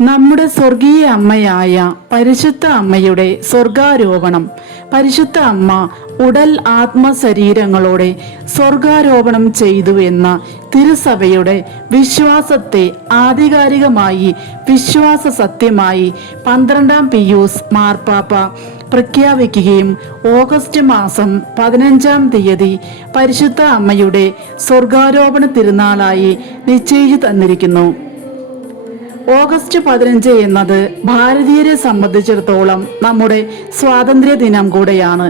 നമ്മുടെ സ്വർഗീയ അമ്മയായ പരിശുദ്ധ അമ്മയുടെ സ്വർഗാരോപണം. പരിശുദ്ധ അമ്മ ഉടൽ ആത്മശരീരങ്ങളോടെ സ്വർഗാരോപണം ചെയ്തു എന്ന തിരുസഭയുടെ വിശ്വാസത്തെ ആധികാരികമായി വിശ്വാസ സത്യമായി 12-ാം പിയൂസ് മാർപ്പാപ്പ പ്രഖ്യാപിക്കുകയും ഓഗസ്റ്റ് മാസം 15-ാം തീയതി പരിശുദ്ധ അമ്മയുടെ സ്വർഗാരോപണ തിരുനാളായി നിശ്ചയിച്ചു തന്നിരിക്കുന്നു. ഓഗസ്റ്റ് 15 എന്നത് ഭാരതീയരെ സംബന്ധിച്ചിടത്തോളം നമ്മുടെ സ്വാതന്ത്ര്യ ദിനം കൂടെയാണ്.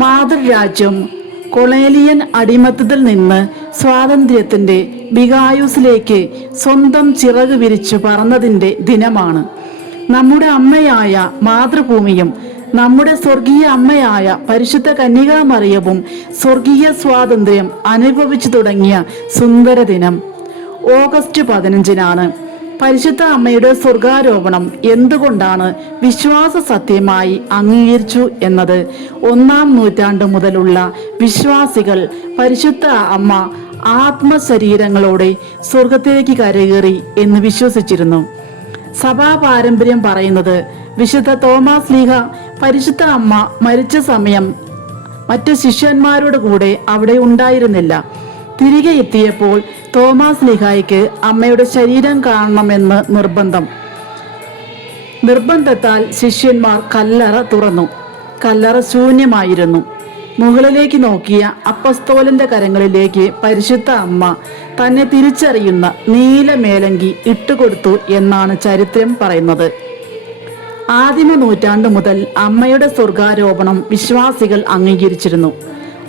മാതൃരാജ്യം കൊളേലിയൻ അടിമത്തത്തിൽ നിന്ന് സ്വാതന്ത്ര്യത്തിന്റെ ബിഗായുസിലേക്ക് സ്വന്തം ചിറക് വിരിച്ചു പറന്നതിന്റെ ദിനമാണ്. നമ്മുടെ അമ്മയായ മാതൃഭൂമിയും നമ്മുടെ സ്വർഗീയ അമ്മയായ പരിശുദ്ധ കന്യകാമറിയവും സ്വർഗീയ സ്വാതന്ത്ര്യം അനുഭവിച്ചു തുടങ്ങിയ സുന്ദര ദിനം ഓഗസ്റ്റ് 15-നാണ്. പരിശുദ്ധ അമ്മയുടെ സ്വർഗാരോപണം എന്തുകൊണ്ടാണ് വിശ്വാസ സത്യമായി അംഗീകരിച്ചു എന്നത് 1-ാം നൂറ്റാണ്ട് മുതലുള്ള വിശ്വാസികൾ പരിശുദ്ധ അമ്മ ആത്മശരീരങ്ങളോടെ സ്വർഗത്തിലേക്ക് കരകയറി എന്ന് വിശ്വസിച്ചിരുന്നു. സഭാ പാരമ്പര്യം പറയുന്നത് വിശുദ്ധ തോമാസ് ലീഹ പരിശുദ്ധ അമ്മ മരിച്ച സമയം മറ്റു ശിഷ്യന്മാരുടെ കൂടെ അവിടെ ഉണ്ടായിരുന്നില്ല. തിരികെ എത്തിയപ്പോൾ തോമാസ് ലീഹായ്ക്ക് അമ്മയുടെ ശരീരം കാണണമെന്ന് നിർബന്ധത്താൽ ശിഷ്യന്മാർ കല്ലറ തുറന്നു. കല്ലറ ശൂന്യമായിരുന്നു. മുകളിലേക്ക് നോക്കിയ അപ്പസ്തോലന്റെ കരങ്ങളിലേക്ക് പരിശുദ്ധ അമ്മ തന്നെ തിരിച്ചറിയുന്ന നീല മേലങ്കി ഇട്ടുകൊടുത്തു എന്നാണ് ചരിത്രം പറയുന്നത്. ആദിമ നൂറ്റാണ്ട് മുതൽ അമ്മയുടെ സ്വർഗാരോപണം വിശ്വാസികൾ അംഗീകരിച്ചിരുന്നു.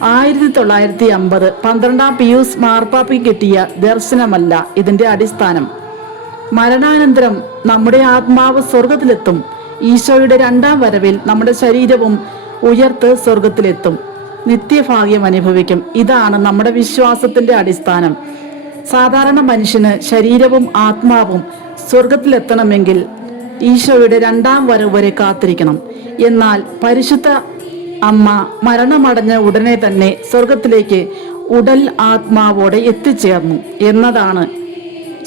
1950 12-ാം പിയൂസ് മാർപ്പാപ്പയ്ക്ക് കിട്ടിയ ദർശനമല്ല ഇതിന്റെ അടിസ്ഥാനം. മരണാനന്തരം നമ്മുടെ ആത്മാവ് സ്വർഗത്തിലെത്തും. ഈശോയുടെ 2-ാം വരവിൽ നമ്മുടെ ശരീരവും ഉയർത്ത് സ്വർഗത്തിലെത്തും, നിത്യഭാഗ്യം അനുഭവിക്കും. ഇതാണ് നമ്മുടെ വിശ്വാസത്തിന്റെ അടിസ്ഥാനം. സാധാരണ മനുഷ്യന് ശരീരവും ആത്മാവും സ്വർഗത്തിലെത്തണമെങ്കിൽ ഈശോയുടെ 2-ാം വരവ് വരെ കാത്തിരിക്കണം. എന്നാൽ പരിശുദ്ധ അമ്മ മരണമടഞ്ഞ ഉടനെ തന്നെ സ്വർഗത്തിലേക്ക് ഉടൽ ആത്മാവോടെ എത്തിച്ചേർന്നു എന്നതാണ്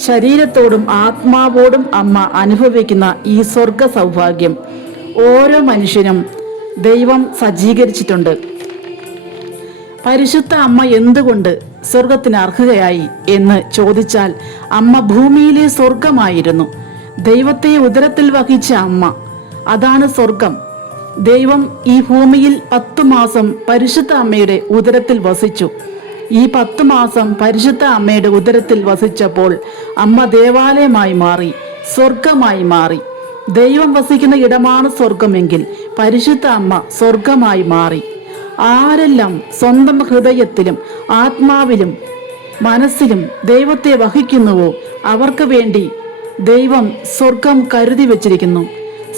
ശരീരത്തോടും ആത്മാവോടും അമ്മ അനുഭവിക്കുന്ന ഈ സ്വർഗ സൗഭാഗ്യം ഓരോ മനുഷ്യനും ദൈവം സജ്ജീകരിച്ചിട്ടുണ്ട്. പരിശുദ്ധ അമ്മ എന്തുകൊണ്ട് സ്വർഗത്തിന് അർഹതയായി എന്ന് ചോദിച്ചാൽ അമ്മ ഭൂമിയിലെ സ്വർഗമായിരുന്നു. ദൈവത്തെ ഉദരത്തിൽ വഹിച്ച അമ്മ, അതാണ് സ്വർഗം. ദൈവം ഈ ഭൂമിയിൽ 10 മാസം പരിശുദ്ധ അമ്മയുടെ ഉദരത്തിൽ വസിച്ചു. ഈ 10 മാസം പരിശുദ്ധ അമ്മയുടെ ഉദരത്തിൽ വസിച്ചപ്പോൾ അമ്മ ദേവാലയമായി മാറി, സ്വർഗമായി മാറി. ദൈവം വസിക്കുന്ന ഇടമാണ് സ്വർഗമെങ്കിൽ പരിശുദ്ധ അമ്മ സ്വർഗമായി മാറി. ആരെല്ലാം സ്വന്തം ഹൃദയത്തിലും ആത്മാവിലും മനസ്സിലും ദൈവത്തെ വഹിക്കുന്നുവോ അവർക്ക് വേണ്ടി ദൈവം സ്വർഗം കരുതി വച്ചിരിക്കുന്നു.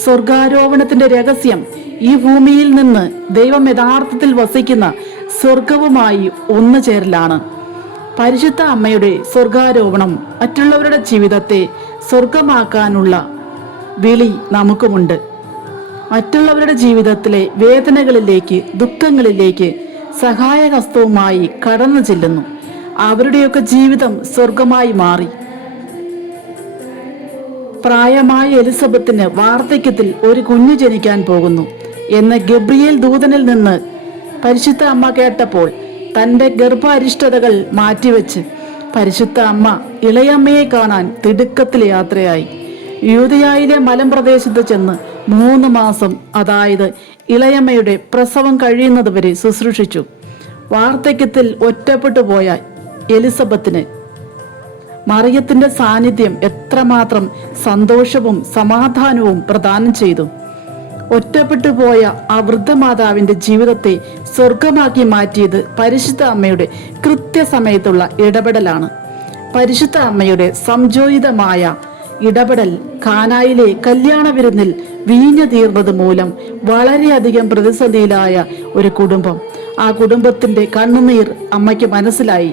സ്വർഗാരോപണത്തിന്റെ രഹസ്യം ഈ ഭൂമിയിൽ നിന്ന് ദൈവം യഥാർത്ഥത്തിൽ വസിക്കുന്ന സ്വർഗവുമായി ഒന്നുചേരലാണ്. പരിശുദ്ധ അമ്മയുടെ സ്വർഗാരോപണം മറ്റുള്ളവരുടെ ജീവിതത്തെ സ്വർഗമാക്കാനുള്ള വിളി നമുക്കുമുണ്ട്. മറ്റുള്ളവരുടെ ജീവിതത്തിലെ വേദനകളിലേക്ക്, ദുഃഖങ്ങളിലേക്ക് സഹായഹസ്തവുമായി കടന്നു ചെല്ലുന്നു. അവരുടെയൊക്കെ ജീവിതം സ്വർഗമായി മാറി. പ്രായമായ എലിസബത്തിന് വാർദ്ധക്യത്തിൽ ഒരു കുഞ്ഞു ജനിക്കാൻ പോകുന്നു എന്ന് ഗബ്രിയേൽ ദൂതനിൽ നിന്ന് പരിശുദ്ധ അമ്മ കേട്ടപ്പോൾ തൻ്റെ ഗർഭാരിഷ്ടതകൾ മാറ്റിവെച്ച് പരിശുദ്ധ അമ്മ ഇളയമ്മയെ കാണാൻ തിടുക്കത്തിൽ യാത്രയായി. യൂദയായിലെ മലമ്പ്രദേശത്ത് ചെന്ന് 3 മാസം, അതായത് ഇളയമ്മയുടെ പ്രസവം കഴിയുന്നത് വരെ ശുശ്രൂഷിച്ചു. വാർദ്ധക്യത്തിൽ ഒറ്റപ്പെട്ടു പോയ എലിസബത്തിന് മറിയത്തിന്റെ സാന്നിധ്യം എത്രമാത്രം സന്തോഷവും സമാധാനവും പ്രദാനം ചെയ്തു. ഒറ്റപ്പെട്ടു പോയ ആ വൃദ്ധമാതാവിന്റെ ജീവിതത്തെ സ്വർഗമാക്കി മാറ്റിയത് പരിശുദ്ധ അമ്മയുടെ കൃത്യസമയത്തുള്ള ഇടപെടലാണ്. പരിശുദ്ധ അമ്മയുടെ സംജോയിതമായ ഇടപെടൽ കാനായിലെ കല്യാണ വിരുന്നിൽ വീഞ്ഞു തീർന്നത് മൂലം വളരെയധികം പ്രതിസന്ധിയിലായ ഒരു കുടുംബം. ആ കുടുംബത്തിന്റെ കണ്ണുനീർ അമ്മയ്ക്ക് മനസ്സിലായി.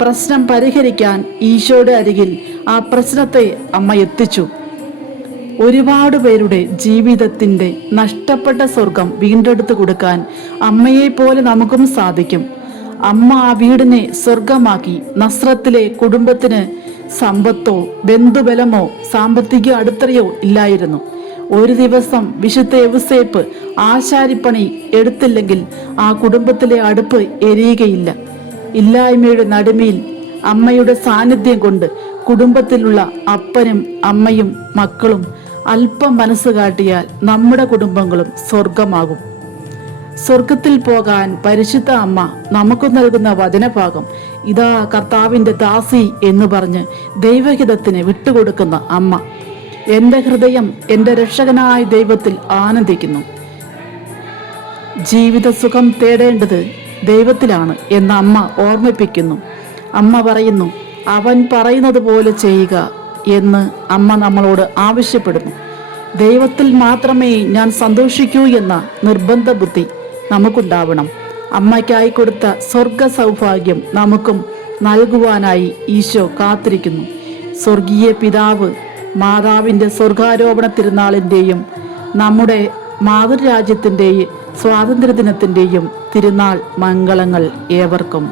പ്രശ്നം പരിഹരിക്കാൻ ഈശോയുടെ അരികിൽ ആ പ്രശ്നത്തെ അമ്മ എത്തിച്ചു. ഒരുപാട് പേരുടെ ജീവിതത്തിന്റെ നഷ്ടപ്പെട്ട സ്വർഗം വീണ്ടെടുത്തു കൊടുക്കാൻ അമ്മയെ പോലെ നമുക്കും സാധിക്കും. അമ്മ ആ വീടിനെ സ്വർഗമാക്കി. നസ്രത്തിലെ കുടുംബത്തിന് സമ്പത്തോ ബന്ധുബലമോ സാമ്പത്തിക അടിത്തറയോ ഇല്ലായിരുന്നു. ഒരു ദിവസം വിശുദ്ധ യൗസേപ്പ് ആശാരിപ്പണി എടുത്തില്ലെങ്കിൽ ആ കുടുംബത്തിലെ അടുപ്പ് എരിയുകയില്ല. ഇല്ലായ്മയുടെ നടുമയിൽ അമ്മയുടെ സാന്നിധ്യം കൊണ്ട് കുടുംബത്തിലുള്ള അപ്പനും അമ്മയും മക്കളും അല്പം മനസ്സ് കാട്ടിയാൽ നമ്മുടെ കുടുംബങ്ങളും സ്വർഗമാകും. സ്വർഗത്തിൽ പോകാൻ പരിശുദ്ധ അമ്മ നമുക്ക് നൽകുന്ന വചനഭാഗം, ഇതാ കർത്താവിൻ്റെ ദാസി എന്ന് പറഞ്ഞ് ദൈവഹിതത്തിന് വിട്ടുകൊടുക്കുന്ന അമ്മ. എൻ്റെ ഹൃദയം എൻ്റെ രക്ഷകനായ ദൈവത്തിൽ ആനന്ദിക്കുന്നു. ജീവിത സുഖം തേടേണ്ടത് ദൈവത്തിലാണ് എന്ന് അമ്മ ഓർമ്മിപ്പിക്കുന്നു. അമ്മ പറയുന്നു, അവൻ പറയുന്നത് പോലെ ചെയ്യുക എന്ന് അമ്മ നമ്മളോട് ആവശ്യപ്പെടുന്നു. ദൈവത്തിൽ മാത്രമേ ഞാൻ സന്തോഷിക്കൂ എന്ന നിർബന്ധ ബുദ്ധി നമുക്കുണ്ടാവണം. അമ്മയ്ക്കായി കൊടുത്ത സ്വർഗ സൗഭാഗ്യം നമുക്കും നൽകുവാനായി ഈശോ കാത്തിരിക്കുന്നു. സ്വർഗീയ പിതാവ് മാതാവിൻ്റെ സ്വർഗാരോപണ തിരുനാളിൻ്റെയും നമ്മുടെ മാതൃരാജ്യത്തിൻ്റെയും സ്വാതന്ത്ര്യദിനത്തിൻ്റെയും തിരുനാൾ മംഗളങ്ങൾ ഏവർക്കും.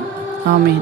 ആമേൻ.